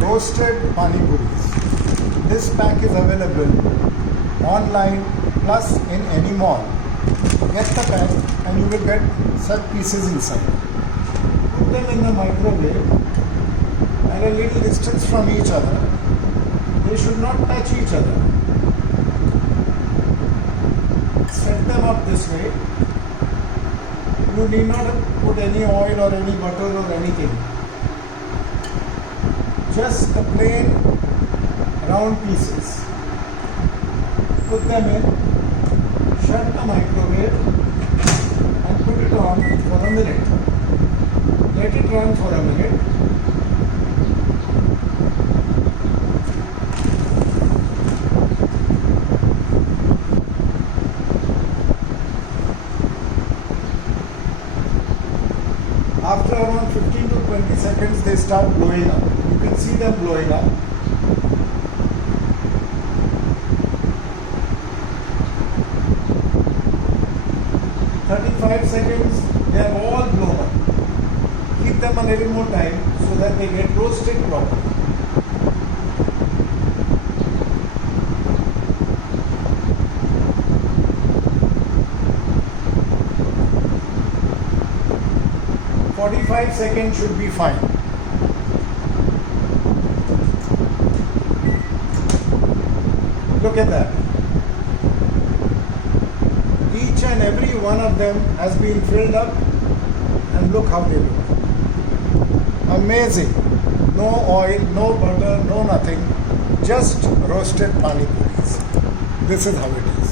roasted pani puris. This pack is available online plus in any mall. Get the pack and you will get such pieces inside. Put them in the microwave at a little distance from each other. They should not touch each other. Set them up this way. You need not put any oil or any butter or anything. Just the plain round pieces. Put them in, shut the microwave and put it on for a minute. Let it run for a minute. After around 15 to 20 seconds, they start blowing up. You can see them blowing up. Seconds, they are all blown up. Keep them a little more time so that they get roasted properly. "45 seconds should be fine. Look at that. Each and every one of them has been filled up, and look how they look. Amazing. No oil, no butter, no nothing. Just roasted pani puris. This is how it is.